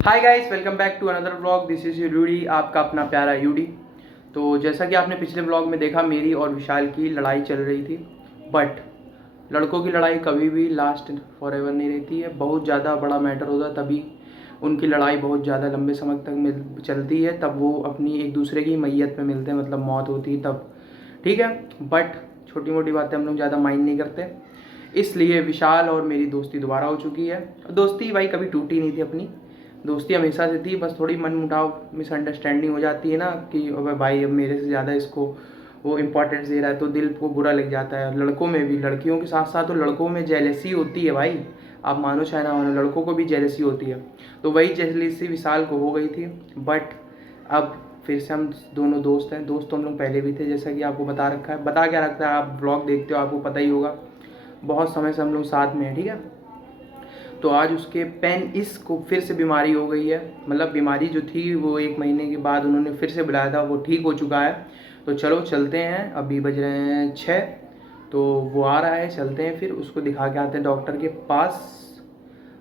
Hi guys, welcome back to another vlog. This is UD, आपका अपना प्यारा UD. तो जैसा कि आपने पिछले व्लॉग में देखा, मेरी और विशाल की लड़ाई चल रही थी। बट लड़कों की लड़ाई कभी भी लास्ट फॉर एवर नहीं रहती है। बहुत ज़्यादा बड़ा मैटर होता है तभी उनकी लड़ाई बहुत ज़्यादा लंबे समय तक चलती है। तब वो अपनी एक दूसरे की मैयत में मिलते हैं, मतलब मौत होती है तब। ठीक है, बट छोटी मोटी बातें हम लोग ज़्यादा माइंड नहीं करते। इसलिए विशाल और मेरी दोस्ती दोबारा हो चुकी है। दोस्ती भाई कभी टूटी नहीं थी, अपनी दोस्ती हमेशा से थी। बस थोड़ी मन मुटाव, मिसअंडरस्टैंडिंग हो जाती है ना कि अबे भाई अब मेरे से ज़्यादा इसको वो इम्पोर्टेंस दे रहा है, तो दिल को बुरा लग जाता है। लड़कों में भी, लड़कियों के साथ साथ तो लड़कों में जेलसी होती है भाई। आप मानो चाहे ना मानो, लड़कों को भी जेलसी होती है। तो वही जेलसी विशाल को हो गई थी। बट अब फिर से हम दोनों दोस्त हैं। दोस्त तो हम लोग पहले भी थे, जैसा कि आपको बता रखा है। बता क्या रखता है, आप ब्लॉग देखते हो आपको पता ही होगा। बहुत समय से हम लोग साथ में हैं, ठीक है। तो आज उसके पेनिस को फिर से बीमारी हो गई है। मतलब बीमारी जो थी वो 1 महीने के बाद उन्होंने फिर से बुलाया था, वो ठीक हो चुका है। तो चलो चलते हैं, अभी बज रहे हैं 6। तो वो आ रहा है, चलते हैं फिर उसको दिखा के आते हैं डॉक्टर के पास।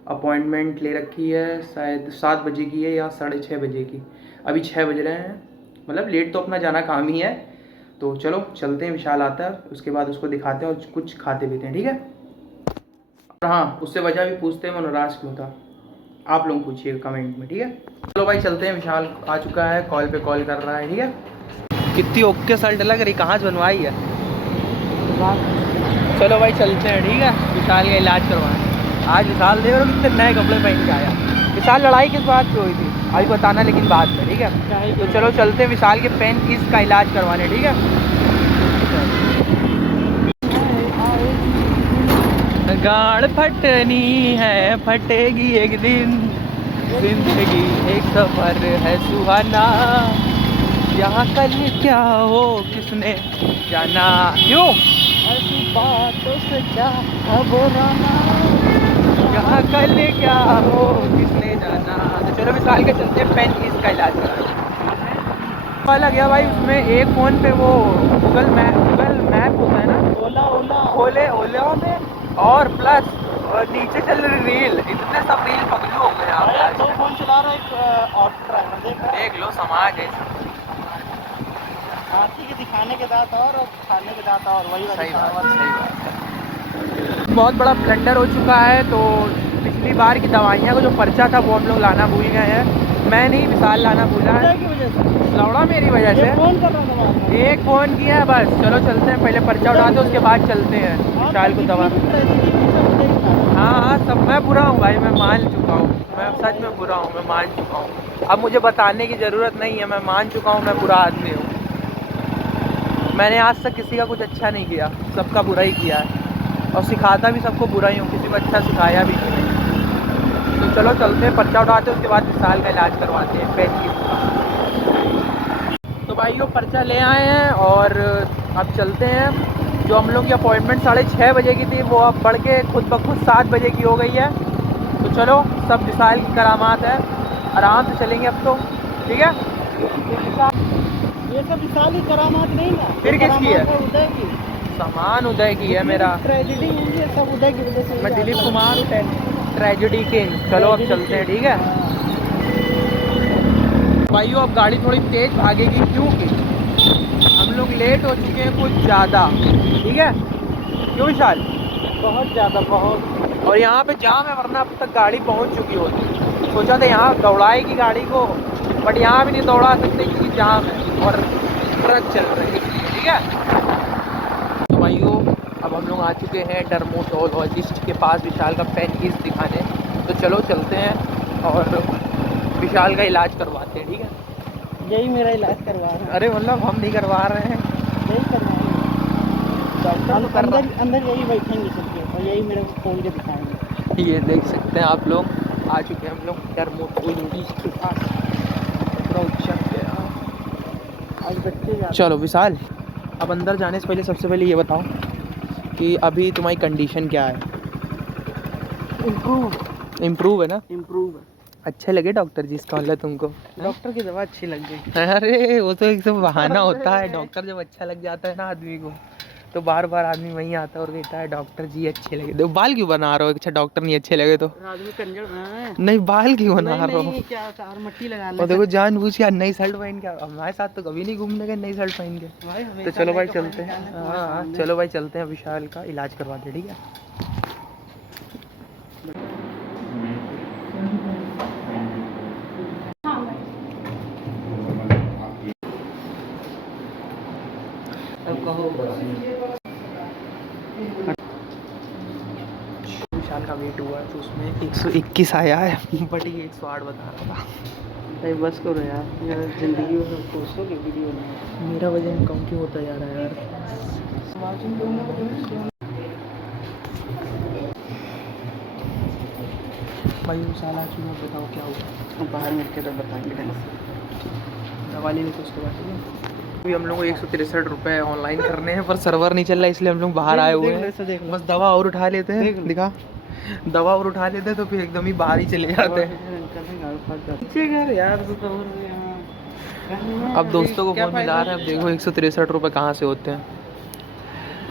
अपॉइंटमेंट ले रखी है, शायद 7 बजे की है या 6:30 बजे की। अभी 6 बज रहे हैं, मतलब लेट तो अपना जाना काम ही है। तो चलो चलते हैं, विशाल आता है उसके बाद उसको दिखाते हैं और कुछ खाते पीते हैं, ठीक है। और हाँ, उससे वजह भी पूछते हैं वो नाराज़ क्यों था। आप लोग पूछिएगा कमेंट में, ठीक है। चलो भाई चलते हैं, विशाल आ चुका है, कॉल पे कॉल कर रहा है, ठीक है। कितनी ओके शर्ट लग रही, कहाँ से बनवाई है। चलो भाई चलते हैं, ठीक है। विशाल का इलाज करवाएं। आज विशाल देख रहे हो कितने नए कपड़े पहन के आया। विशाल लड़ाई किस बात पे हुई थी अभी बताना, लेकिन बाद में, ठीक है। तो चलो चलते हैं विशाल के पेन इसका इलाज करवाने, ठीक है। गाड़ फटनी है, फटेगी एक दिन, जिंदगी एक सफर है सुहाना, यहाँ कल क्या हो किसने जाना। क्यों ऐसी बातों से क्या घबराना, यहाँ कल क्या हो किसने जाना। तो चलो मिसाल के चलते पेन इसका इलाज करा वाला गया भाई। उसमें एक फ़ोन पे वो गूगल मैप होता है ना, ओला में, और प्लस नीचे चल रही रील। इतने सब रील पगलू हो गए आप। 2 फोन चला रहा है, एक ऑटो ड्राइवर देख लो समाज है। हाथी के दिखाने के दांत और खाने के दांत और, वही सही बात है। बहुत बड़ा ब्लंडर हो चुका है। तो पिछली बार की दवाइयाँ का जो पर्चा था वो हम लोग लाना भूल गए हैं। मैं नहीं, विशाल लाना भूला है। लौड़ा मेरी वजह से फोन कर रहा था, एक फ़ोन किया है बस। चलो चलते हैं, पहले पर्चा उठाते हैं उसके बाद चलते हैं विशाल को दवा। हाँ हाँ, सब मैं बुरा हूँ भाई, मैं मान चुका हूँ। मैं सच में बुरा हूँ, मैं मान चुका हूँ। अब मुझे बताने की ज़रूरत नहीं है, मैं मान चुका हूँ मैं बुरा आदमी हूँ। मैंने आज तक किसी का कुछ अच्छा नहीं किया, सबका बुरा ही किया है। और सिखाता भी सबको बुरा ही हूँ, किसी को अच्छा सिखाया भी नहीं। तो चलो चलते हैं, पर्चा उठाते हैं उसके बाद विशाल का इलाज करवाते हैं पेन की। तो भाई वो पर्चा ले आए हैं और अब चलते हैं। जो हम लोग की अपॉइंटमेंट 6:30 बजे की थी वो अब बढ़ के खुद ब खुद 7 बजे की हो गई है। तो चलो, सब विशाल की करामात है, आराम से चलेंगे अब तो, ठीक है। ये सब विशाल की करामात नहीं ना, फिर किसकी है? उदय की। सामान उदय की है मेरा। ट्रेजेडी हुई है सब उदय की वजह से। मैं दिलीप कुमार, ट्रेजेडी किंग। चलो अब चलते हैं, ठीक है भाइयों। अब गाड़ी थोड़ी तेज भागेगी क्योंकि हम लोग लेट हो चुके हैं कुछ ज़्यादा, ठीक है। क्यों विशाल? बहुत ज़्यादा, बहुत। और यहाँ पे जाम है, वरना अब तक गाड़ी पहुँच चुकी होती। सोचा था यहाँ दौड़ाएगी गाड़ी को, बट यहाँ भी नहीं दौड़ा सकते क्योंकि जाम है और ट्रक चल रही है, ठीक है। तो भाइयों अब हम लोग आ चुके हैं डर्मेटोलॉजिस्ट के पास विशाल का पेनिस दिखाने। तो चलो चलते हैं और विशाल का इलाज करवाते हैं, ठीक है। यही मेरा इलाज करवा रहे हैं। अरे मतलब हम नहीं करवा रहे हैं, यही करवा रहे हैं। डॉक्टर तो अंदर यही बैठेंगे सबके और यही मेरे को खोल के दिखाएंगे। ये देख सकते हैं आप लोग, आ चुके हैं हम लोग डर्मेटोलॉजिस्ट के पास। चलो विशाल, अब अंदर जाने से पहले सबसे पहले ये बताओ कि अभी तुम्हारी कंडीशन क्या है? इम्प्रूव है ना? इम्प्रूव है। अच्छे लगे डॉक्टर जी इसका मतलब तुमको? डॉक्टर की दवा अच्छी लग गई। अरे वो तो एक सब बहाना होता है, डॉक्टर जब अच्छा लग जाता है ना आदमी को तो बार बार आदमी वहीं आता है और कहता है डॉक्टर जी अच्छे लगे। देखो बाल क्यों बना रहे हो? अच्छा डॉक्टर नहीं अच्छे लगे तो आदमी कंजर है। नहीं, बाल क्यों बना रहे हो? नहीं क्या और मट्टी लगाना। और देखो जानबूझ के नई शर्ट पहन के, हमारे साथ तो कभी नहीं घूमने गए नई शर्ट पहन के। भाई तो चलो भाई चलते हैं। हाँ चलो भाई चलते हैं, विशाल का इलाज करवाते, ठीक है। विशाल का वेट हुआ तो उसमें 121 आया है, बट ये 108 बता रहा था। भाई बस करो यार जिंदगी में सोचो कि वीडियो नहीं। मेरा वजन कम क्यों होता जा रहा है यार? भाई विशाल आ चुका, बताओ क्या हुआ? बाहर मिल के तो बताएंगे ढंग से। दवा लेने को उसके बाद अभी हम लोग को 163 रुपये ऑनलाइन करने हैं, पर सर्वर नहीं चल रहा है, इसलिए हम लोग बाहर आए हुए हैं। बस दवा और उठा लेते हैं, दिखा दवा और उठा लेते हैं तो फिर एकदम ही बाहर ही चले जाते हैं। अब दोस्तों को फोन मिला रहा है, अब देखो 163 रुपये कहाँ से होते हैं।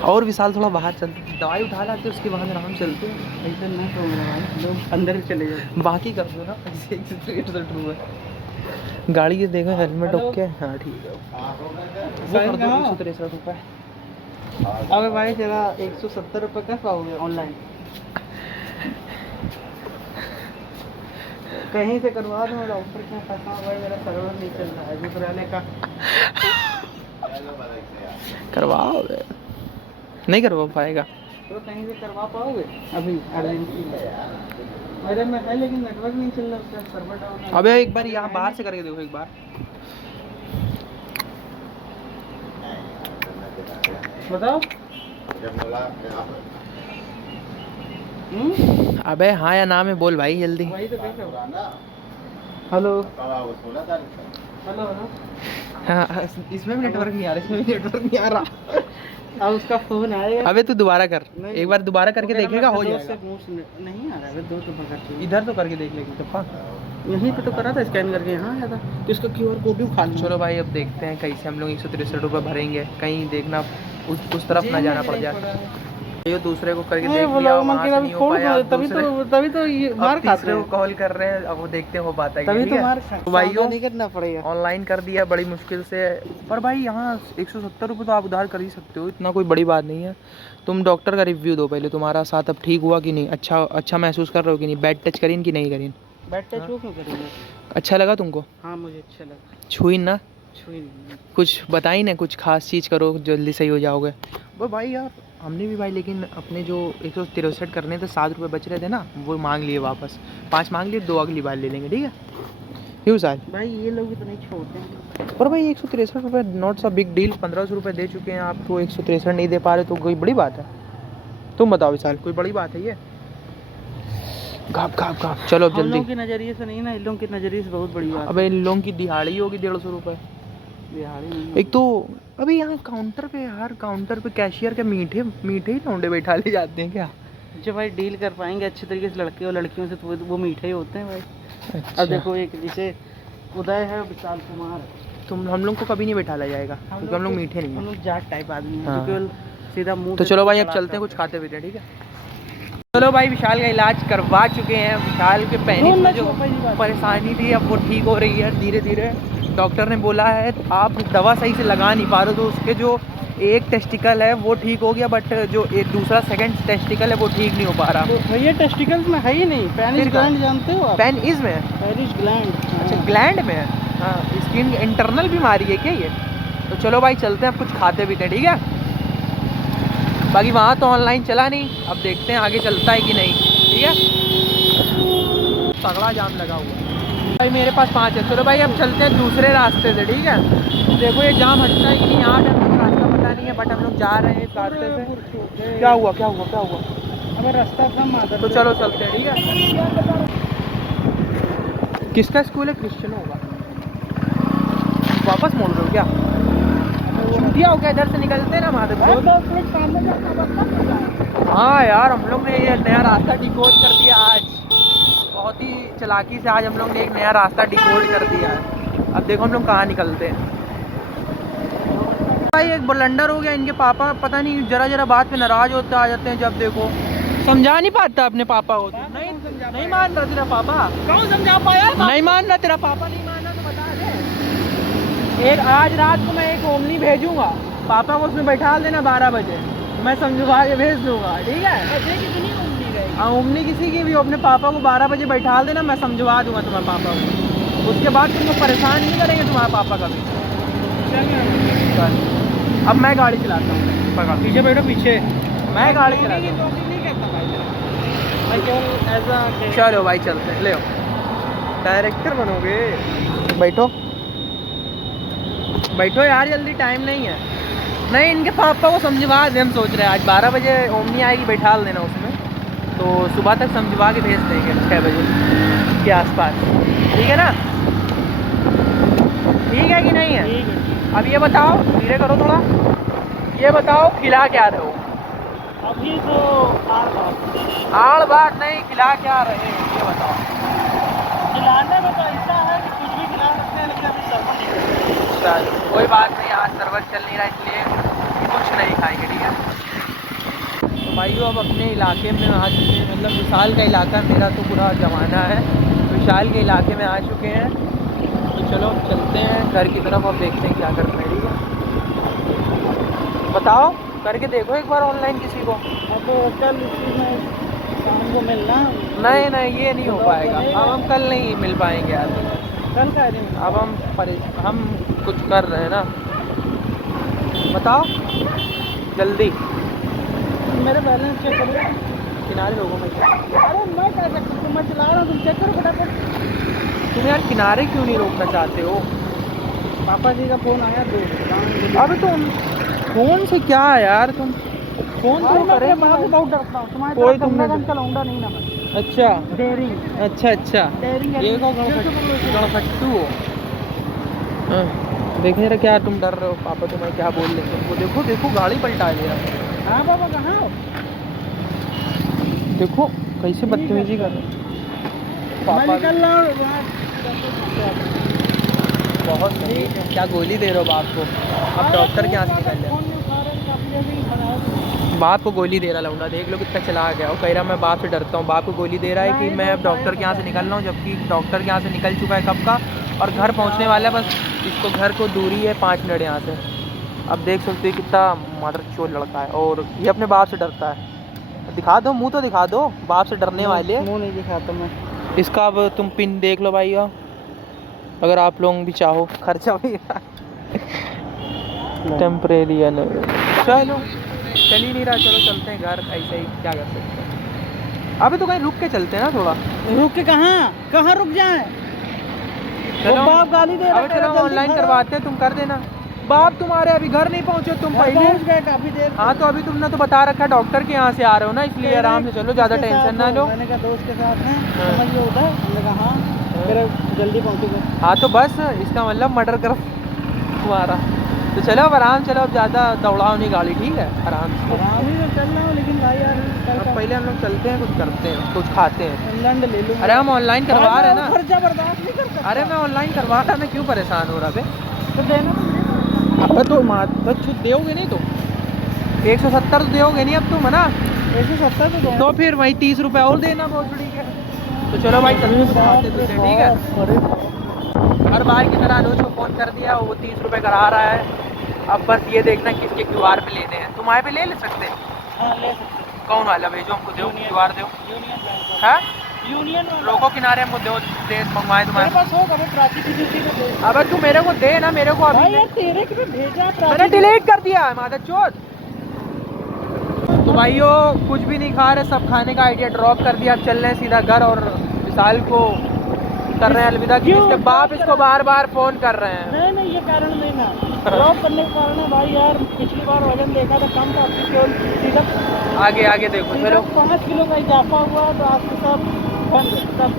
और विशाल थोड़ा बाहर चलते, दवाई उठा लाते उसके बाद आराम चलते हैं। ऐसा ना तो अंदर ही चले जाओ, बाकी कर दो ना। 163 रुपये गाड़ी के देखो, हेलमेट ओके। हाँ ठीक है, वो कर दो 163 रुपये। अबे भाई तेरा 170 रुपये का पाओगे ऑनलाइन? कहीं से करवा दो डॉक्टर के पास। भाई मेरा सर्वर नहीं चल रहा है दूसरे का। करवाओ, नहीं करवा पाएगा तो कहीं से करवा पाओगे अभी अर्जेंसी मेरे में है, लेकिन नेटवर्क नहीं चल रहा, उसका सर्वर डाउन है। अबे एक बार यहाँ बाहर से करके देखो एक बार। बताओ। अबे हाँ या ना में बोल भाई जल्दी। वही तो हेलो हेलो। हाँ इसमें भी नेटवर्क नहीं आ रहा, इसमें भी नेटवर्क नहीं आ रहा। अब उसका फोन आएगा। अबे तू दोबारा कर, एक बार दोबारा करके देखेगा हो जाएगा। नहीं आ रहा है, दो तो पकड़ इधर तो करके देख लेगी दफा। यहीं पे तो करा था स्कैन करके, यहाँ आया था तो इसका QR कोड भी खा लिया। चलो भाई अब देखते हैं कैसे हम लोग 163 रुपये भरेंगे, कहीं देखना उस तरफ ना जाना पड़ जाए। ये दूसरे को करके देख लिया, वहाँ से नहीं हो पाया, तभी तो ये मार खाते हैं। कॉल कर रहे हैं, अब वो देखते हैं हो पाता है तभी तो मार भाइयों नहीं करना पड़ेगा। ऑनलाइन कर दिया बड़ी मुश्किल से, पर भाई यहाँ 170 रुपये तो आप उधार कर ही सकते हो, इतना कोई बड़ी बात नहीं है। तुम डॉक्टर का रिव्यू दो पहले, तुम्हारा साथ अब ठीक हुआ कि नहीं, अच्छा महसूस कर रहे हो कि नहीं, बैड टच करीन कि नहीं करीन? बैड टच क्यों करेंगे? अच्छा लगा तुमको? हाँ मुझे अच्छा लगा। छुई ना? छुई नहीं। कुछ बताई ना, कुछ खास चीज़ करो जल्दी सही हो जाओगे। वो भाई यार हमने भी भाई, लेकिन अपने जो 163 करने थे 7 रुपये बच रहे थे ना, वो मांग लिए वापस। 5 मांग लिए, 2 अगली बार ले लेंगे, ठीक है? क्यों साल भाई ये लोग भी तो नहीं छोड़ते हैं। पर भाई 163 रुपये नॉट सा बिग डील। 1500 रुपये दे चुके हैं आप, तो 163 नहीं दे पा रहे तो कोई बड़ी बात है? तुम बताओ विशाल, कोई बड़ी बात है ये? घाप चलो अब जल्दी। हम लोग के नज़रिए से नहीं ना, इन लोगों के नज़रिए से बहुत बड़ी बात। अबे इन लोगों की दिहाड़ी होगी 150 रुपये। एक तो अभी यहाँ काउंटर पे यार, काउंटर पे कैशियर के मीठे ही लौंडे बैठा ले जाते हैं क्या? जब भाई डील कर पाएंगे अच्छे तरीके से लड़के और लड़कियों से तो वो मीठे ही होते हैं भाई। अच्छा। अब देखो एक जैसे उदय है, विशाल कुमार, हम लोग को कभी नहीं बैठा जाएगा क्योंकि हम लोग मीठे नहीं हैं, हम लोग जाट टाइप आदमी हैं, हाँ। जो केवल सीधा मुंह। तो चलो भाई अब चलते हैं, कुछ खाते पीते, ठीक है? चलो भाई विशाल का इलाज करवा चुके हैं। विशाल के पैनिक में जो परेशानी थी अब वो ठीक हो रही है धीरे धीरे। डॉक्टर ने बोला है आप दवा सही से लगा नहीं पा रहे, तो उसके जो एक टेस्टिकल है वो ठीक हो गया, बट जो एक दूसरा सेकंड टेस्टिकल है वो ठीक नहीं हो पा रहा। तो ये टेस्टिकल्स में है ही नहीं, पेनिस ग्लैंड जानते हो आप? पेनिस में? Penis gland. अच्छा ग्लैंड में है, हाँ। स्किन इंटरनल बीमारी है क्या ये? तो चलो भाई चलते हैं, अब कुछ खाते पीते हैं, ठीक है? बाकी वहाँ तो ऑनलाइन चला नहीं, अब देखते हैं आगे चलता है कि नहीं, ठीक है? तगड़ा जाम लगा हुआ भाई, मेरे पास 5 है। चलो भाई अब चलते हैं दूसरे रास्ते से, ठीक है? देखो ये जाम हटता है कि नहीं, यहाँ पे रास्ता पता नहीं है, बट हम लोग जा रहे हैं इस रास्ते से। क्या हुआ? अबे रास्ता कम आता। तो चलो चलते हैं, ठीक है? किसका स्कूल है? क्रिश्चियन होगा। वापस मोड़ रहे हो क्या? छुट्टियाँ हो क्या? इधर से निकलते हैं ना माधव। हाँ यार हम लोग ने ये नया रास्ता डिकोड कर दिया आज, बहुत ही चालाकी से आज हम लोग ने एक नया रास्ता डिकोड कर दिया है। अब देखो हम लोग कहाँ निकलते हैं। भाई एक ब्लंडर हो गया, इनके पापा पता नहीं जरा जरा बात पे नाराज होते आ जाते हैं जब देखो, समझा नहीं पाता अपने पापा को। नहीं मान रहा तेरा पापा, कौन समझा पाया? नहीं मान रहा तेरा पापा, नहीं मान रहा तो बता दे। एक आज रात को मैं एक ओमनी भेजूंगा, पापा को उसमें बैठा देना 12 बजे, मैं समझवा के भेज दूंगा, ठीक है? कितनी उम्मीद है? हाँ ओमनी किसी की भी, अपने पापा को 12 बजे बैठा देना, मैं समझवा दूंगा तुम्हारे पापा को, उसके बाद तुमको परेशान नहीं करेंगे तुम्हारे पापा कभी। अब मैं गाड़ी चलाता हूँ, पीछे बैठो, पीछे। मैं गाड़ी चलाता हूँ। नहीं करता भाई केवल ऐसा। चलो भाई चलते हैं, ले डायरेक्टर बनोगे। बैठो बैठो यार, जल्दी टाइम नहीं है। नहीं इनके पापा को समझवा दे, हम सोच रहे हैं आज 12 बजे ओमनी आएगी, बैठा देना उसमें, तो सुबह तक समझवा के भेज देंगे 6 बजे के आसपास, ठीक है ना? ठीक है कि नहीं है? अब ये बताओ, धीरे करो थोड़ा, ये बताओ खिला क्या रहे हो अभी? तो आड़ बात नहीं, खिला क्या रहे ये बताओ। खिलाने में तो ऐसा है कि कुछ भी खिला सकते हैं, लेकिन अभी सर्वर नहीं। चलो कोई बात नहीं, आज सर्वर चल नहीं रहा इसलिए कुछ नहीं खाएंगे, ठीक है? तो भाइयों अब अपने इलाके में आ चुके हैं, मतलब विशाल का इलाका, मेरा तो पूरा जमाना है, विशाल के इलाके में आ चुके हैं। तो चलो चलते हैं घर की तरफ, अब देखते हैं क्या करना है, ठीक है? बताओ, करके देखो एक बार ऑनलाइन किसी को। अब कल इसमें शाम को मिलना। नहीं नहीं ये नहीं हो पाएगा, अब हम कल नहीं मिल पाएंगे यार, कल का दिन। अब हम कुछ कर रहे हैं ना, बताओ जल्दी। मेरे बैलेंस चेक करो, किनारे लोगों में अरे मैं क्या सकता हूँ, मैं चला रहा हूँ, तुम चेक करो फटाफट। तुम यार किनारे क्यों नहीं रोकना चाहते हो? पापा जी का फोन आया दो। अब तुम फोन से क्या यार, तुम फोन तो करे। बहुत डरता हूँ तुम्हारे, कोई तुमने तुमने चलाऊंगा नहीं ना मैं। अच्छा डेयरिंग अच्छा अच्छा, डेयरिंग ये को गणफट्टू हो। हाँ, देख नहीं रहे क्या तुम डर रहे हो? पापा तुम्हें क्या बोल रहे तुमको? देखो देखो गाड़ी पलटा दिया। हाँ पापा कहाँ हो? देखो कैसे बदतमीजी कर रहे हो। मैं निकल रहा हूँ। बहुत सही, क्या गोली दे रहे हो बाप को? अब डॉक्टर के यहाँ से निकल जाए, बाप को गोली दे रहा लौंडा, देख लो कितना चला गया। वो कह रहा मैं बाप से डरता हूँ, बाप को गोली दे रहा है कि मैं अब डॉक्टर के यहाँ से निकल रहा हूँ, जबकि डॉक्टर के यहाँ से निकल चुका है कब का, और घर पहुँचने वाला है, बस इसको घर को दूरी है 5 मिनट यहाँ से। अब देख सकते हो कितना मदरचोद लड़का है, और ये अपने बाप से डरता है। दिखा दो मुँह तो दिखा दो, बाप से डरने वाले। मुँह नहीं दिखाता मैं इसका। अब तुम पिन देख लो भाई, अगर आप लोग भी चाहो, खर्चा भी टेम्परेरी है। चलो चल ही नहीं रहा, चलो चलते हैं घर, ऐसे ही क्या कर सकते हैं। अभी तो कहीं रुक के चलते हैं ना थोड़ा। रुक के कहाँ रुक जाए? चलो बाप गाली दे रहा है। अब चलो ऑनलाइन करवाते हैं, तुम कर देना। बाप तुम्हारे अभी घर नहीं पहुंचे, तुम पहले पहुंच गए काफी देर। हाँ तो अभी तुमने तो बता रखा है डॉक्टर के यहाँ से आ रहे हो ना, इसलिए आराम से चलो, ज़्यादा टेंशन ना लो। मैंने कहा दोस्त के साथ हैं, समझिए उधर। मैंने कहा हाँ, फिर जल्दी पहुँचूंगा। हाँ तो बस इसका मतलब मर्डर कर तुम्हारा। तो चलो अब आराम, चलो अब ज़्यादा दौड़ाओ नहीं गाड़ी, ठीक है? आराम से आराम ही में चल रहा हूँ, लेकिन भाई यार अब पहले हम लोग चलते हैं, कुछ करते हैं, कुछ खाते हैं। लंड ले लूँ। अरे हम ऑनलाइन करवा रहे हैं ना। खर्चा बर्दाश्त नहीं कर सकता। अरे मैं ऑनलाइन करवा रहा, मैं क्यों परेशान हो रहा बे? तो देना अब तो मात्र छूट दोगे नहीं, तो 170 तो दोगे नहीं अब तुम, है ना? 170 तो फिर वही 30 रुपये और देना भोसड़ी के। तो चलो भाई चलते हैं, खाते पीते, ठीक है? हर बार की तरह अनुज को फ़ोन कर दिया, वो 30 रुपये करा रहा है। अब बस ये देखना किसके QR पे लेने हैं। तुम्हारे पे ले सकते हैं? हाँ ले सकते। कौन वाला भेजो हमको, दो QR दो। यूनियन बैंक हाँ यूनियन रोको किनारे, हमको दो दे मंगवाए तुम्हारे पास होगा, मैं ट्रैफिक की ड्यूटी में दे। अब तू मेरे को दे ना, मेरे को भाई अभी यार तेरे के पे भेजा, मैंने डिलीट कर दिया है मादर चोद। तो भाइयों कुछ भी नहीं खा रहे, सब खाने का आइडिया ड्रॉप कर दिया। अब चल रहे हैं सीधा घर, और विशाल को कर रहे हैं अलविदा, क्योंकि इसके बाप इसको बार बार फोन कर रहे हैं। नहीं ये कारण नहीं ना, ड्रॉप करने का कारण है भाई यार, पिछली बार वजन देखा था कम था, केवल सीधा आगे आगे देखो, चलो 5 किलो का इजाफा हुआ है, तो आज के सब बंद सब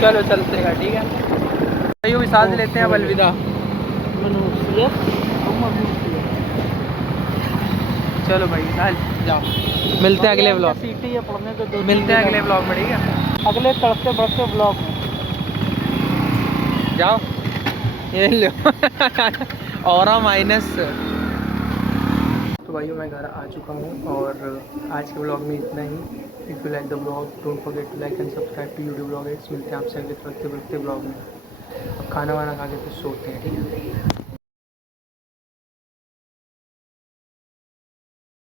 चलो चलते हैं, ठीक है भाइयों? विशाल से लेते हैं अब अलविदा। चलो भाई विशाल जाओ, मिलते हैं अगले ब्लॉग, सीटी है पढ़ने के दो, मिलते हैं अगले ब्लॉग में, ठीक है? अगले तड़पते बढ़ते ब्लॉग में जाओ, ये लो और माइनस। तो भाइयों मैं घर आ चुका हूँ और आज के ब्लॉग में इतना ही। If you like the blog don't forget to like and subscribe to YouTube blog. मिलते हैं आपसे अगले वक्त ब्लॉग में। अब खाना वाना खा के फिर सोते हैं, ठीक है।